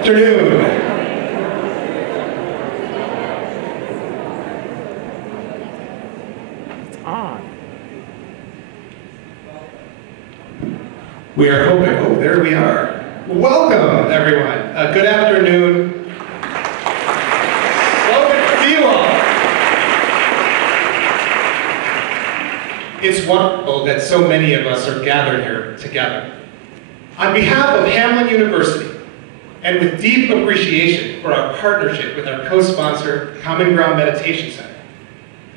afternoon. It's on. We are hoping, oh, there we are. Welcome, everyone. Good afternoon. So good to see you all. It's wonderful that so many of us are gathered here together. On behalf of Hamline University, and with deep appreciation for our partnership with our co-sponsor, Common Ground Meditation Center,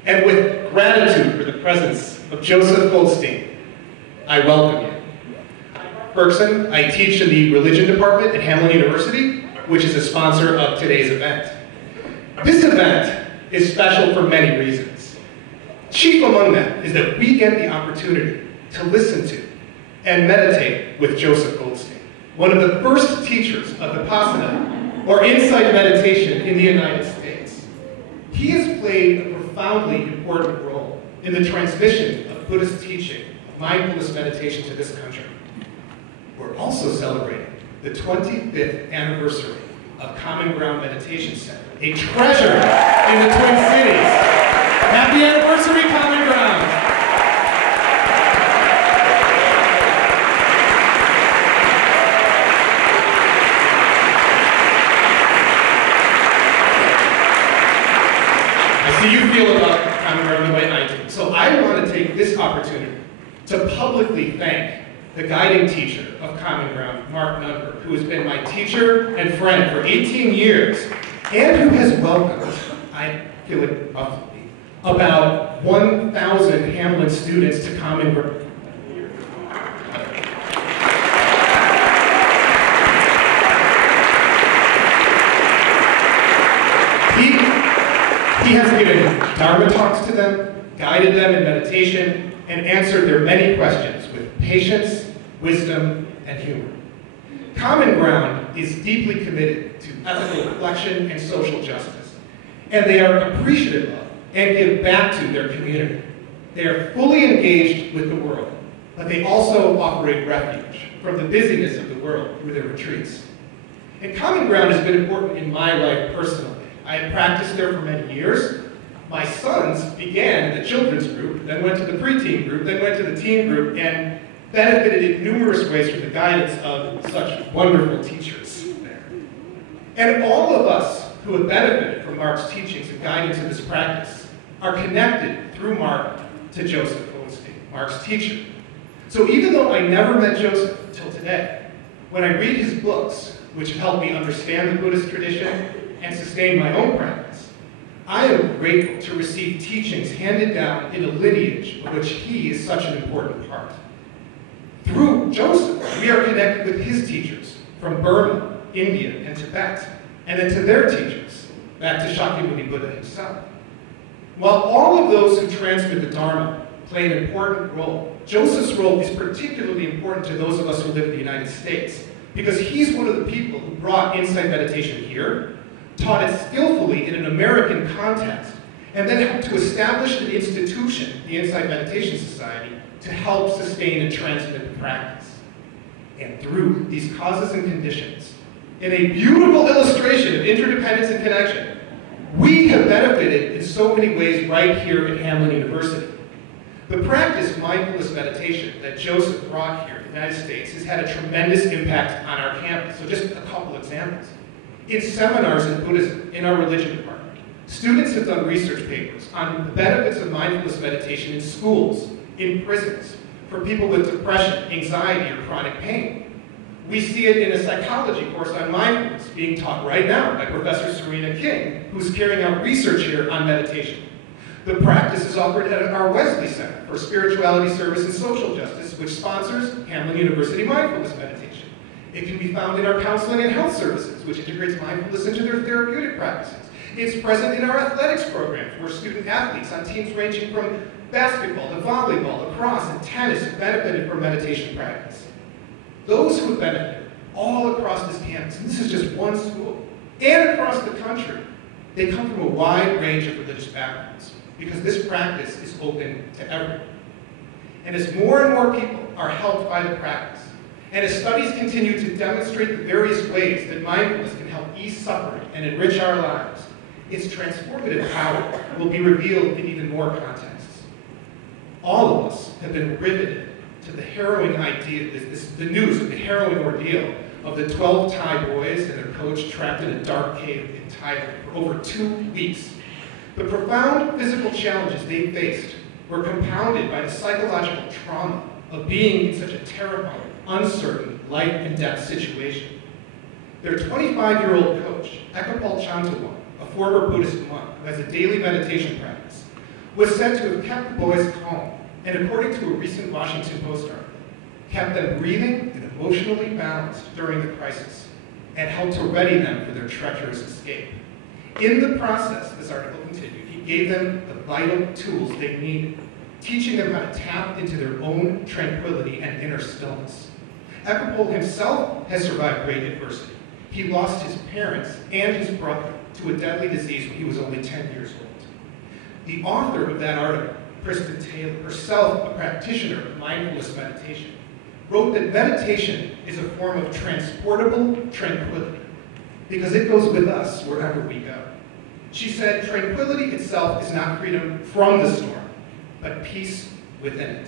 and with gratitude for the presence of Joseph Goldstein, I welcome you. I'm Mark Bergson. I teach in the Religion Department at Hamline University, which is a sponsor of today's event. This event is special for many reasons. Chief among them is that we get the opportunity to listen to and meditate with Joseph Goldstein, one of the first teachers of Vipassana, or insight meditation, in the United States. He has played a profoundly important role in the transmission of Buddhist teaching, mindfulness meditation to this country. We're also celebrating the 25th anniversary of Common Ground Meditation Center, a treasure in the Twin Cities. Happy anniversary, Common Ground! You feel about Common Ground the way I do. So I want to take this opportunity to publicly thank the guiding teacher of Common Ground, Mark Nunberg, who has been my teacher and friend for 18 years, and who has welcomed, I feel it roughly, about 1,000 Hamline students to Common Ground. He has given Dharma talks to them, guided them in meditation, and answered their many questions with patience, wisdom, and humor. Common Ground is deeply committed to ethical reflection and social justice, and they are appreciative of and give back to their community. They are fully engaged with the world, but they also operate refuge from the busyness of the world through their retreats. And Common Ground has been important in my life personally. I had practiced there for many years. My sons began in the children's group, then went to the preteen group, then went to the teen group, and benefited in numerous ways from the guidance of such wonderful teachers there. And all of us who have benefited from Mark's teachings and guidance in this practice are connected through Mark to Joseph Goldstein, Mark's teacher. So even though I never met Joseph until today, when I read his books, which help me understand the Buddhist tradition and sustain my own practice, I am grateful to receive teachings handed down in a lineage of which he is such an important part. Through Joseph, we are connected with his teachers from Burma, India, and Tibet, and then to their teachers, back to Shakyamuni Buddha himself. While all of those who transmit the Dharma play an important role, Joseph's role is particularly important to those of us who live in the United States, because he's one of the people who brought insight meditation here, taught it skillfully in an American context, and then helped to establish an institution, the Insight Meditation Society, to help sustain and transmit the practice. And through these causes and conditions, in a beautiful illustration of interdependence and connection, we have benefited in so many ways right here at Hamline University. The practice of mindfulness meditation that Joseph brought here in the United States has had a tremendous impact on our campus. So just a couple examples. In seminars in Buddhism, in our religion department, students have done research papers on the benefits of mindfulness meditation in schools, in prisons, for people with depression, anxiety, or chronic pain. We see it in a psychology course on mindfulness being taught right now by Professor Serena King, who's carrying out research here on meditation. The practice is offered at our Wesley Center for Spirituality, Service, and Social Justice, which sponsors Hamline University Mindfulness Meditation. It can be found in our counseling and health services, which integrates mindfulness into their therapeutic practices. It's present in our athletics programs, where student athletes on teams ranging from basketball to volleyball, lacrosse, and tennis have benefited from meditation practice. Those who have benefited all across this campus, and this is just one school, and across the country, they come from a wide range of religious backgrounds, because this practice is open to everyone. And as more and more people are helped by the practice, And as studies continue to demonstrate the various ways that mindfulness can help ease suffering and enrich our lives, its transformative power will be revealed in even more contexts. All of us have been riveted to the harrowing idea, the news of the harrowing ordeal of the 12 Thai boys and their coach trapped in a dark cave in Thailand for over 2 weeks. The profound physical challenges they faced were compounded by the psychological trauma of being in such a terrifying, uncertain, life and death situation. Their 25-year-old coach, Ekapal Chantawon, a former Buddhist monk who has a daily meditation practice, was said to have kept the boys calm, and according to a recent Washington Post article, kept them breathing and emotionally balanced during the crisis, and helped to ready them for their treacherous escape. In the process, this article continued, he gave them the vital tools they needed, teaching them how to tap into their own tranquility and inner stillness. Ekapol himself has survived great adversity. He lost his parents and his brother to a deadly disease when he was only 10 years old. The author of that article, Kristen Taylor, herself a practitioner of mindfulness meditation, wrote that meditation is a form of transportable tranquility because it goes with us wherever we go. She said, tranquility itself is not freedom from the storm, but peace within it.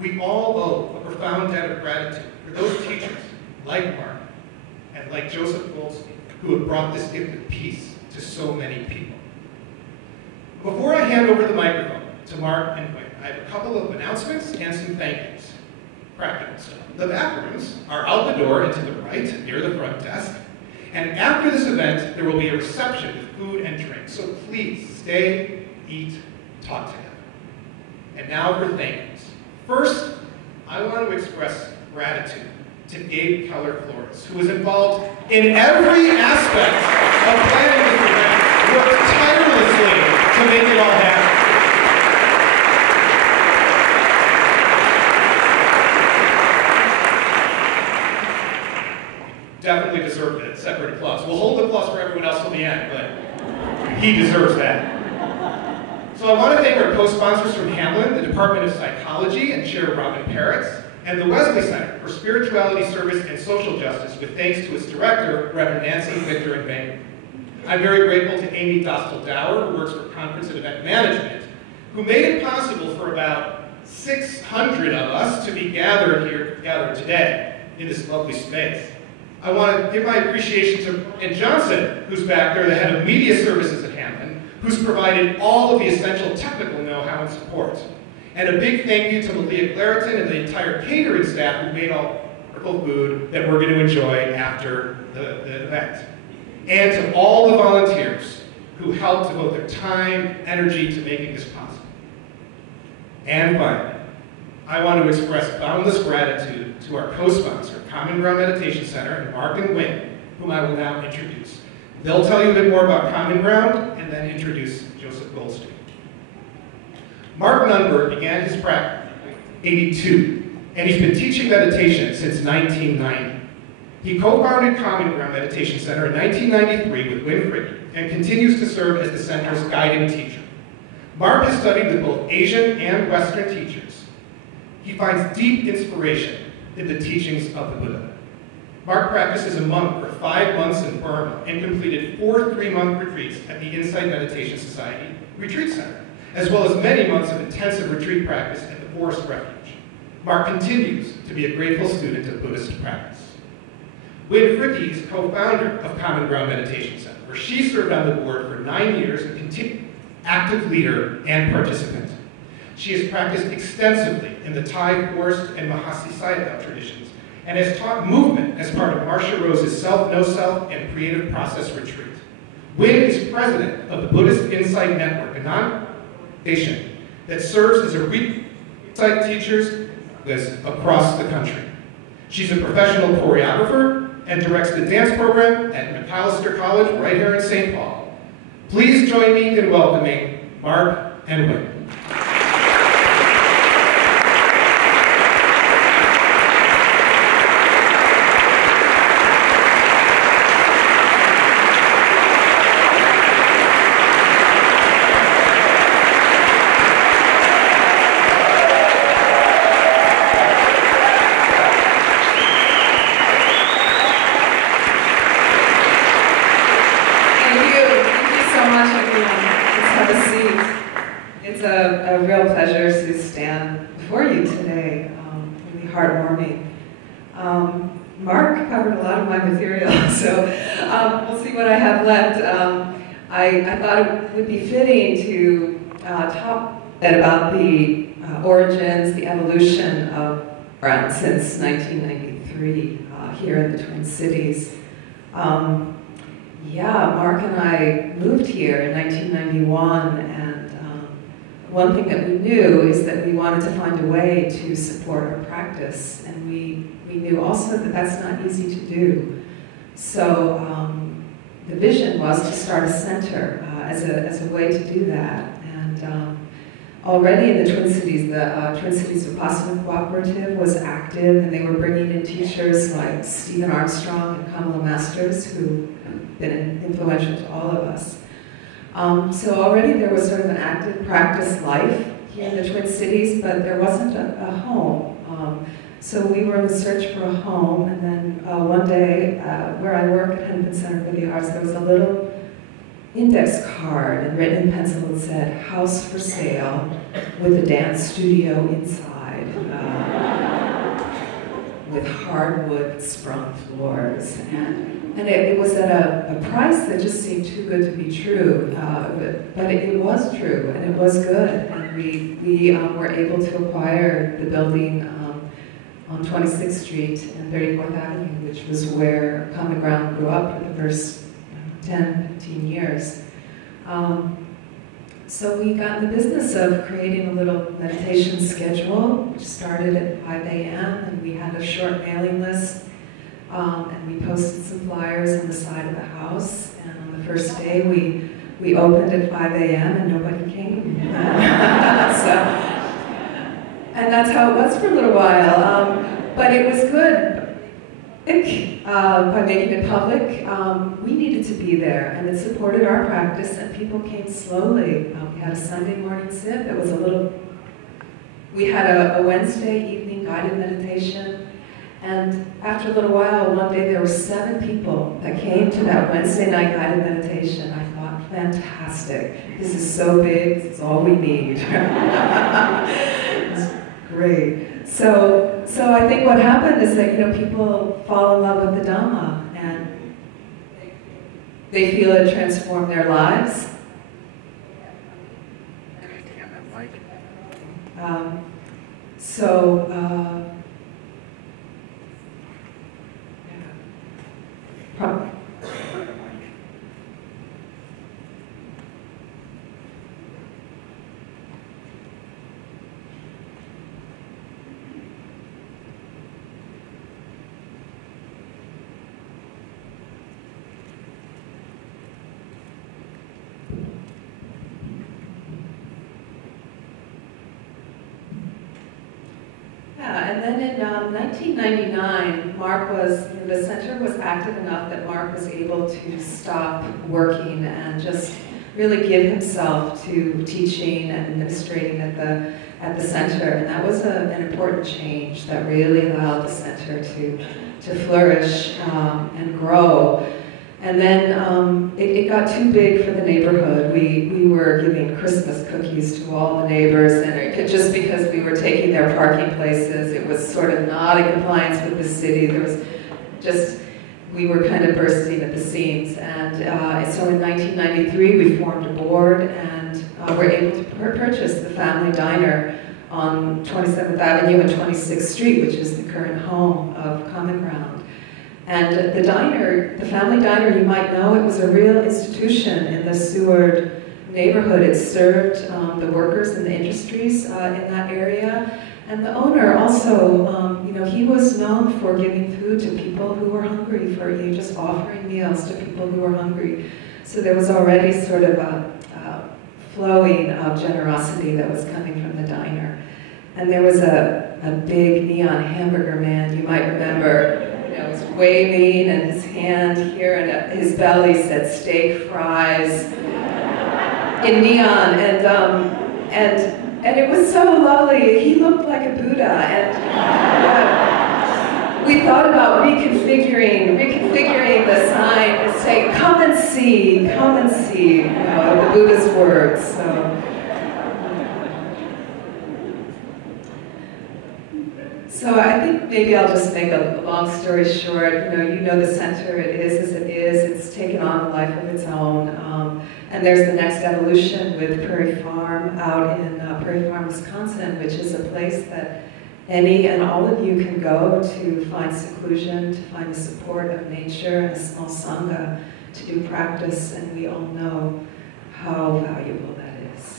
We all owe a profound debt of gratitude for those teachers like Mark and like Joseph Goldstein who have brought this gift of peace to so many people. Before I hand over the microphone to Mark and Wayne, I have a couple of announcements and some thank yous. Practical stuff. The bathrooms are out the door and to the right, near the front desk. And after this event, there will be a reception with food and drink. So please stay, eat, talk together. And now for thank yous. First, I want to express gratitude to Gabe Keller-Flores, who was involved in every aspect of planning this event, worked tirelessly to make it all happen. Definitely deserved it. Separate applause. We'll hold the applause for everyone else till the end, but he deserves that. So I want to thank our co-sponsors from Hamlin, the Department of Psychology and Chair Robin Peretz, and the Wesley Center for Spirituality, Service, and Social Justice, with thanks to its director, Reverend Nancy, Victor, and Banger. I'm very grateful to Amy Dostal-Dower, who works for Conference and Event Management, who made it possible for about 600 of us to be gathered today in this lovely space. I want to give my appreciation to Brian Johnson, who's back there, the head of media services at Hamlin, who's provided all of the essential technical know-how and support. And a big thank you to Malia Clariton and the entire catering staff who made all the wonderful food that we're going to enjoy after the event. And to all the volunteers who helped devote their time, energy to making this possible. And finally, I want to express boundless gratitude to our co-sponsor, Common Ground Meditation Center, and Mark and Wayne, whom I will now introduce. They'll tell you a bit more about Common Ground and then introduce Joseph Goldstein. Mark Nunberg began his practice in 1982, and he's been teaching meditation since 1990. He co-founded Common Ground Meditation Center in 1993 with Wynn Fricke and continues to serve as the center's guiding teacher. Mark has studied with both Asian and Western teachers. He finds deep inspiration in the teachings of the Buddha. Mark practiced as a monk for 5 months in Burma and completed 4 3-month retreats at the Insight Meditation Society Retreat Center, as well as many months of intensive retreat practice at the Forest Refuge. Mark continues to be a grateful student of Buddhist practice. Wynn Fricke is co-founder of Common Ground Meditation Center, where she served on the board for 9 years and continued active leader and participant. She has practiced extensively in the Thai Forest and Mahasi Sayadaw traditions and has taught movement as part of Marcia Rose's Self, No Self, and Creative Process Retreat. Wynn is president of the Buddhist Insight Network, a non-organization that serves as a insight teachers across the country. She's a professional choreographer and directs the dance program at McAllister College right here in St. Paul. Please join me in welcoming Mark and Wynn. way, really heartwarming. Mark covered a lot of my material, so we'll see what I have left. I thought it would be fitting to talk about the origins, the evolution of Brown since 1993 here in the Twin Cities. Yeah, Mark and I moved here in 1991, and one thing that we knew is that we wanted to find a way to support our practice, and we knew also that that's not easy to do. So the vision was to start a center as a way to do that. And already in the Twin Cities, the Twin Cities Vipassana Cooperative was active, and they were bringing in teachers like Stephen Armstrong and Kamala Masters, who have been influential to all of us. So already there was sort of an active practice life here in the Twin Cities, but there wasn't a home. So we were in the search for a home, and then one day, where I work at Hennepin Center for the Arts, there was a little index card, and written in pencil it said, "House for sale with a dance studio inside, with hardwood sprung floors." And it was at a price that just seemed too good to be true, but it was true, and it was good. And we were able to acquire the building on 26th Street and 34th Avenue, which was where Common Ground grew up for the first 10, 15 years. So we got in the business of creating a little meditation schedule, which started at 5 a.m., and we had a short mailing list, and we posted some flyers on the side of the house, and on the first day we opened at 5 a.m. and nobody came. And that's how it was for a little while. But it was good. By making it public, we needed to be there, and it supported our practice, and people came slowly. We had a Sunday morning sit that was a little, we had a Wednesday evening guided meditation, and after a little while, one day there were 7 people that came to that Wednesday night guided meditation. I thought, fantastic. This is so big, it's all we need. It's great. So I think what happened is that, people fall in love with the Dhamma, and they feel it transform their lives. Probably. And then in 1999, the center was active enough that Mark was able to stop working and just really give himself to teaching and administrating at the center. And that was an important change that really allowed the center to flourish and grow. And then it got too big for the neighborhood. We were giving Christmas cookies to all the neighbors, and just because we were taking their parking places, it was sort of not in compliance with the city. There was just, we were kind of bursting at the seams. And so in 1993, we formed a board, and were able to purchase the family diner on 27th Avenue and 26th Street, which is the current home of Common Ground. And the diner, the family diner, you might know, it was a real institution in the Seward neighborhood. It served the workers in the industries in that area. And the owner also, he was known for giving food to people who were hungry, for just offering meals to people who were hungry. So there was already sort of a flowing of generosity that was coming from the diner. And there was a big neon hamburger man, you might remember. It was waving, and his hand here and his belly said steak fries in neon, and it was so lovely. He looked like a Buddha, and we thought about reconfiguring the sign and say, come and see, the Buddha's words. So. So I think maybe I'll just make a long story short. You know the center, it is as it is. It's taken on a life of its own. And there's the next evolution with Prairie Farm out in Prairie Farm, Wisconsin, which is a place that any and all of you can go to find seclusion, to find the support of nature and a small sangha to do practice. And we all know how valuable that is.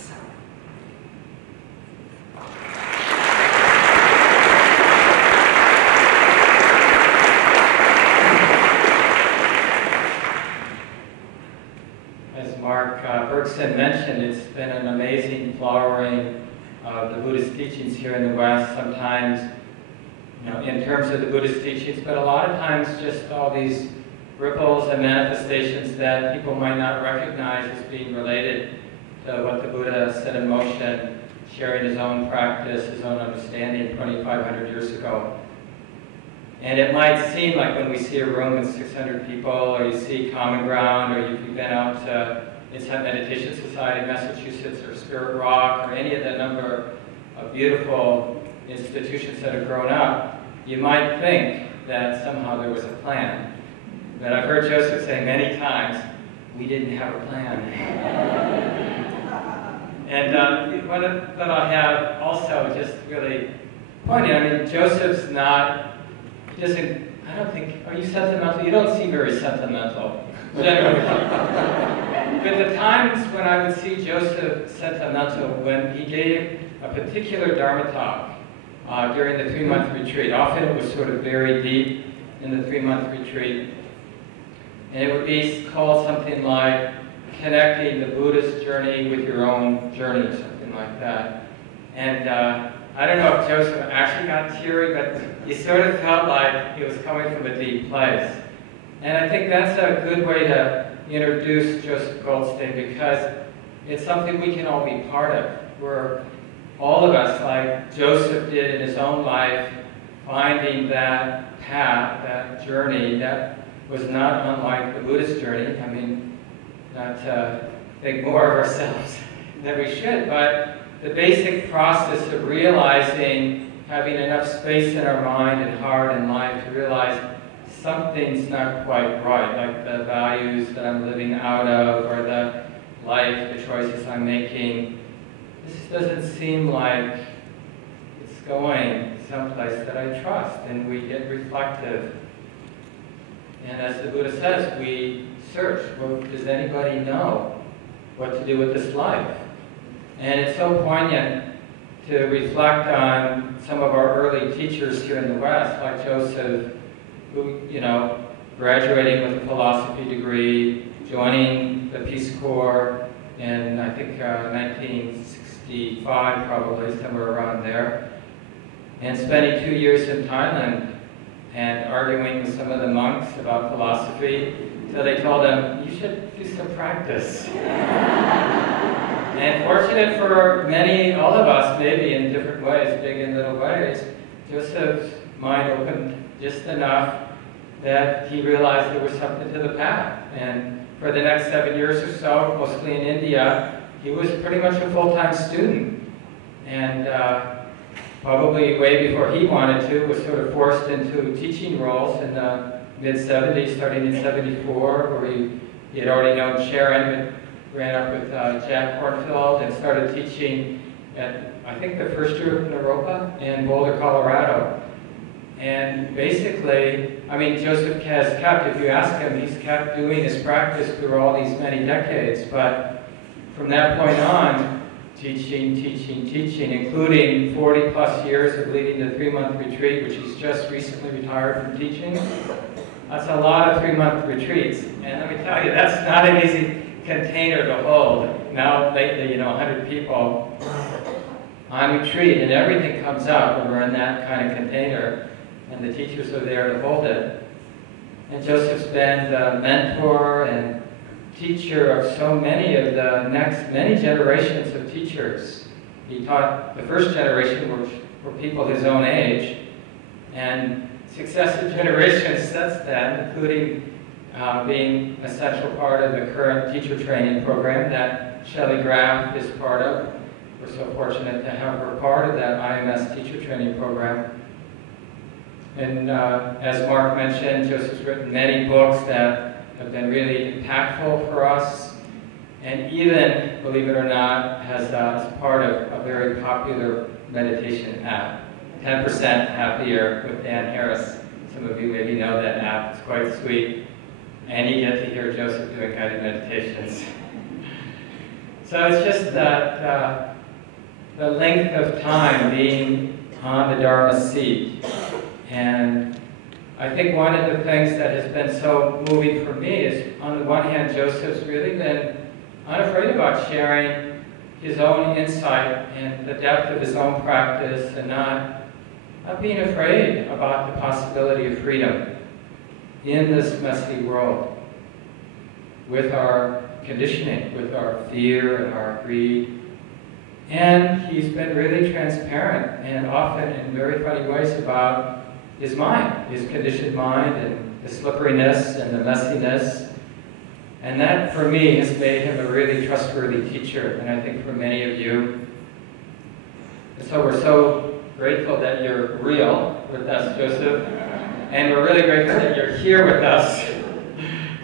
As Mark Bergson mentioned, it's been an amazing flowering of the Buddhist teachings here in the West, sometimes in terms of the Buddhist teachings, but a lot of times just all these ripples and manifestations that people might not recognize as being related to what the Buddha set in motion, sharing his own practice, his own understanding 2,500 years ago. And it might seem like when we see a room with 600 people, or you see Common Ground, or you've been out to Insight Meditation Society in Massachusetts, or Spirit Rock, or any of the number of beautiful institutions that have grown up, you might think that somehow there was a plan. But I've heard Joseph say many times, we didn't have a plan. And what I have also just really pointed, Joseph's not, he doesn't, I don't think, are you sentimental? You don't seem very sentimental, generally. But the times when I would see Joseph sentimental, when he gave a particular Dharma talk during the 3-month retreat, often it was sort of very deep in the 3-month retreat, and it would be called something like connecting the Buddhist journey with your own journey, or something like that. And I don't know if Joseph actually got teary, but you sort of felt like he was coming from a deep place. And I think that's a good way to introduce Joseph Goldstein, because it's something we can all be part of. We're all of us, like Joseph did in his own life, finding that path, that journey that was not unlike the Buddhist journey. I mean, not to think more of ourselves than we should, but the basic process of realizing, having enough space in our mind and heart and life to realize something's not quite right, like the values that I'm living out of, or the life, the choices I'm making. This doesn't seem like it's going someplace that I trust, and we get reflective. And as the Buddha says, we search. Well, does anybody know what to do with this life? And it's so poignant to reflect on some of our early teachers here in the West, like Joseph, who, graduating with a philosophy degree, joining the Peace Corps in, I think, 1965, probably, somewhere around there, and spending 2 years in Thailand and arguing with some of the monks about philosophy. So they told him, you should do some practice. And fortunate for many, all of us, maybe in different ways, big and little ways, Joseph's mind opened just enough that he realized there was something to the path. And for the next 7 years or so, mostly in India, he was pretty much a full-time student. And probably way before he wanted to, was sort of forced into teaching roles in the mid-70s, starting in 74, where he had already known Sharon, but ran up with Jack Kornfield and started teaching at, I think, the first year of Naropa in Boulder, Colorado. And basically, Joseph has kept, if you ask him, he's kept doing his practice through all these many decades, but from that point on, teaching, including 40+ years of leading the 3-month retreat, which he's just recently retired from teaching. That's a lot of 3-month retreats. And let me tell you, that's not an easy container to hold. Now lately, 100 people on retreat, and everything comes out when we're in that kind of container, and the teachers are there to hold it. And Joseph's been the mentor and teacher of so many of the next many generations of teachers. He taught the first generation, which were people his own age, and successive generations since then, including being a central part of the current teacher training program that Shelley Graff is part of. We're so fortunate to have her part of that IMS teacher training program. And as Mark mentioned, Joseph's written many books that have been really impactful for us. And even, believe it or not, has as part of a very popular meditation app, 10% Happier with Dan Harris. Some of you maybe know that app. It's quite sweet. And you get to hear Joseph doing guided meditations. So it's just that the length of time being on the Dharma seat. And I think one of the things that has been so moving for me is, on the one hand, Joseph's really been unafraid about sharing his own insight and the depth of his own practice, and not being afraid about the possibility of freedom in this messy world with our conditioning, with our fear and our greed. And he's been really transparent and often in very funny ways about his mind, his conditioned mind, and the slipperiness and the messiness. And that, for me, has made him a really trustworthy teacher, and I think for many of you. And so we're so grateful that you're real with us, Joseph, and we're really grateful that you're here with us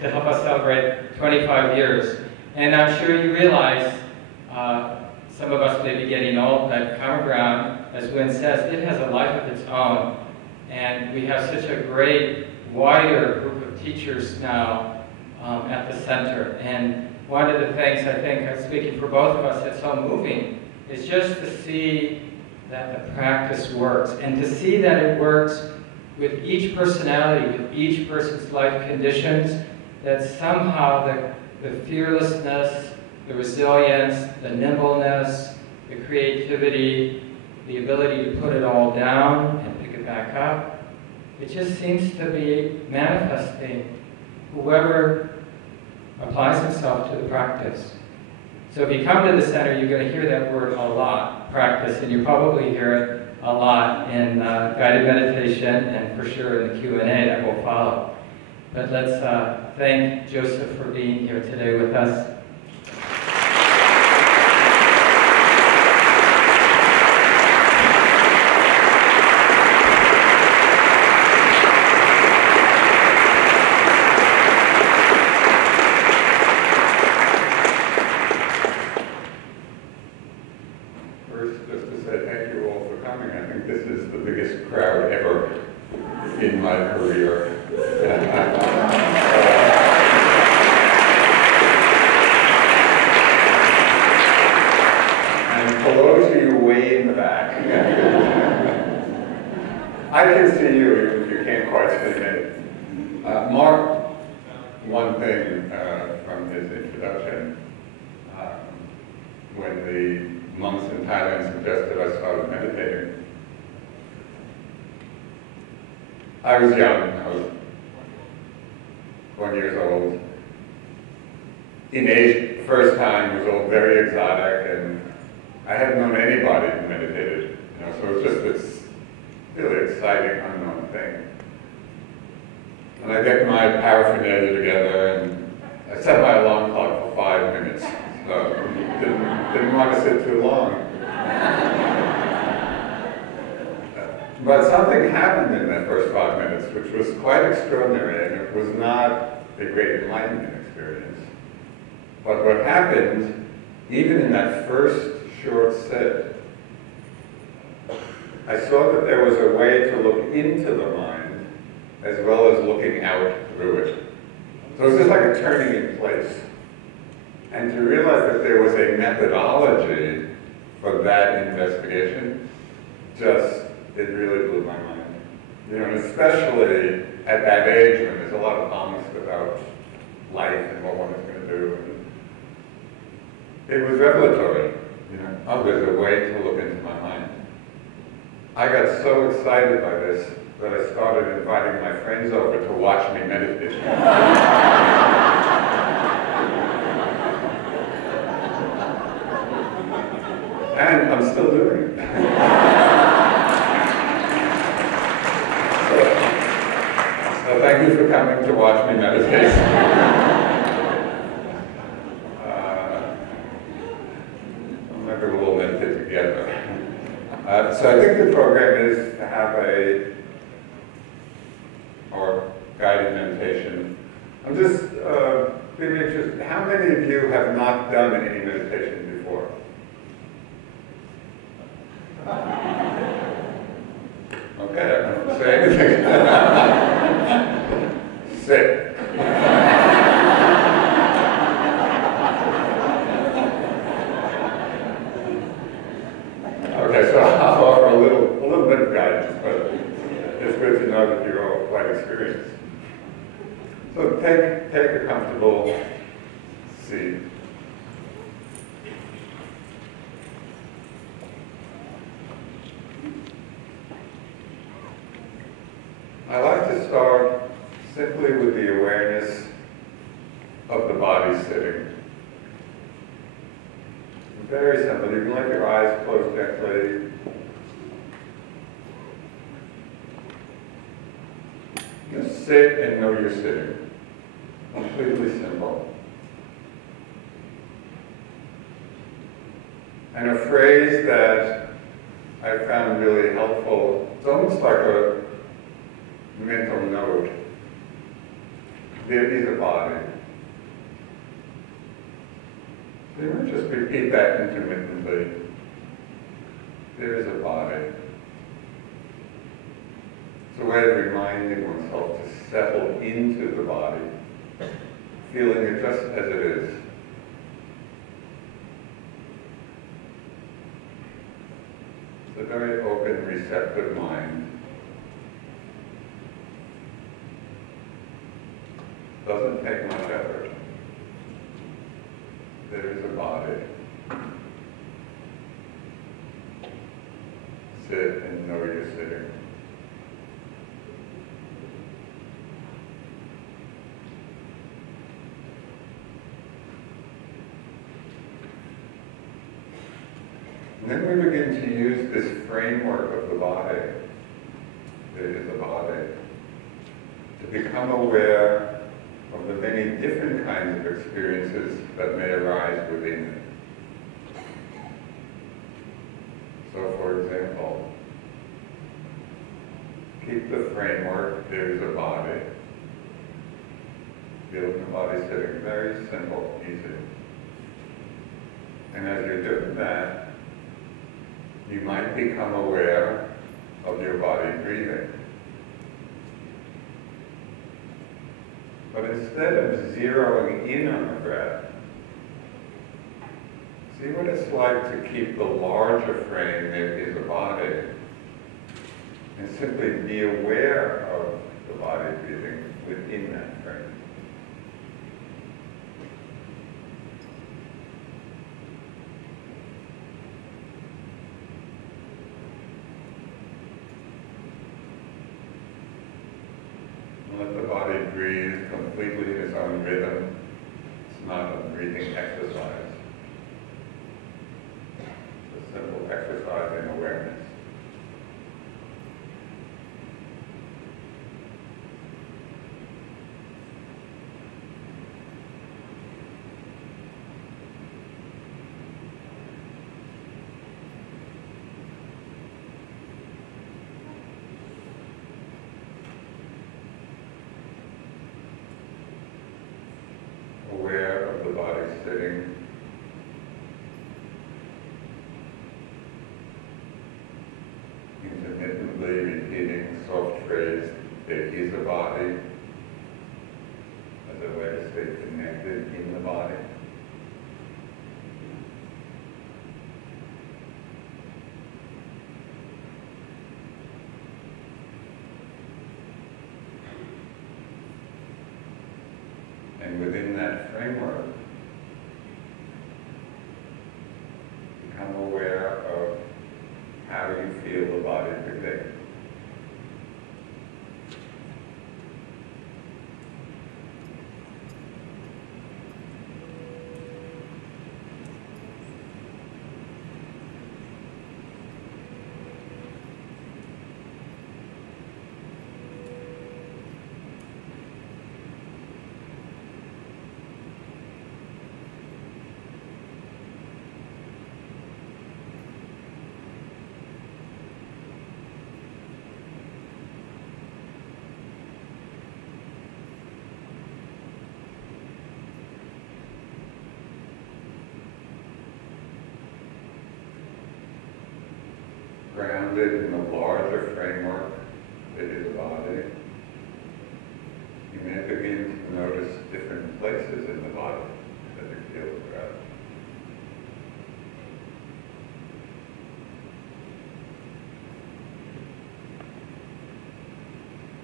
to help us celebrate 25 years. And I'm sure you realize, some of us may be getting old, but Common Ground, as Wynn says, it has a life of its own. And we have such a great, wider group of teachers now at the center. And one of the things I think, I'm speaking for both of us, that's so moving is just to see that the practice works, and to see that it works with each personality, with each person's life conditions, that somehow the fearlessness, the resilience, the nimbleness, the creativity, the ability to put it all down and pick it back up, it just seems to be manifesting whoever applies himself to the practice. So if you come to the center, you're going to hear that word a lot, practice, and you probably hear it a lot in guided meditation and for sure in the Q&A that will follow. But let's thank Joseph for being here today with us. In my career. And hello to you way in the back. I can see you if you can't quite see me. Mark, one thing from his introduction, when the monks in Thailand suggested I started meditating, I was young, I was 1 year old. In Asia, the first time was all very exotic, and I hadn't known anybody who meditated, so it was just this really exciting, unknown thing. And I get my paraphernalia together, and I set my alarm clock for 5 minutes, so didn't want to sit too long. But something happened in that first 5 minutes, which was quite extraordinary, and it was not a great enlightenment experience. But what happened, even in that first short sit, I saw that there was a way to look into the mind as well as looking out through it. So it was just like a turning in place. And to realize that there was a methodology for that investigation, it really blew my mind. And especially at that age when there's a lot of angst about life and what one is going to do. And it was revelatory. Oh, there's a way to look into my mind. I got so excited by this that I started inviting my friends over to watch me meditate. And I'm still doing it. So thank you for coming to watch me meditate. Maybe we'll all meditate together. So I think the program is to have a or guided meditation. I'm just being interested, how many of you have not done any meditation before? Okay, I don't have to say anything. Sit. Okay, so I'll offer a little bit of guidance, but it's good to know that you're all quite experienced. So take a comfortable seat. I like to start simply with the awareness of the body sitting. Very simple. You can let your eyes close gently. Just sit and know you're sitting. Completely simple. And a phrase that I found really helpful, it's almost like a mental note. There is a body. So you might just repeat that intermittently. There is a body. It's a way of reminding oneself to settle into the body, feeling it just as it is. It's a very open, receptive mind. Doesn't take much effort. There is a body. Sit and know you're sitting. And then we begin to use this framework of the body. There is a body. To become aware of the many different kinds of experiences that may arise within it. So, for example, keep the framework, there is a body. Feeling the body sitting, very simple, easy. And as you're doing that, you might become aware of your body breathing. But instead of zeroing in on the breath, see what it's like to keep the larger frame, there is a body, and simply be aware of the body breathing within that frame. Let the body breathe completely in its own rhythm. It's not a breathing exercise. It's a simple exercise in awareness. Aware of the body sitting. Intermittently repeating soft phrase, there is a body, as a way to stay connected in the body. And within that framework, become aware of how you feel the body breathing. grounded in the larger framework that is the body, you may begin to notice different places in the body that you feel the breath.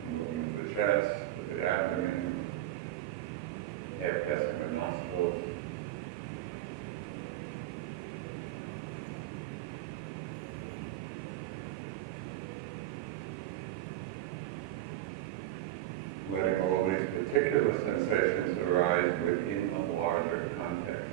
Moving of the chest, of the abdomen, air passing the nostrils. Letting all these particular sensations arise within the larger context.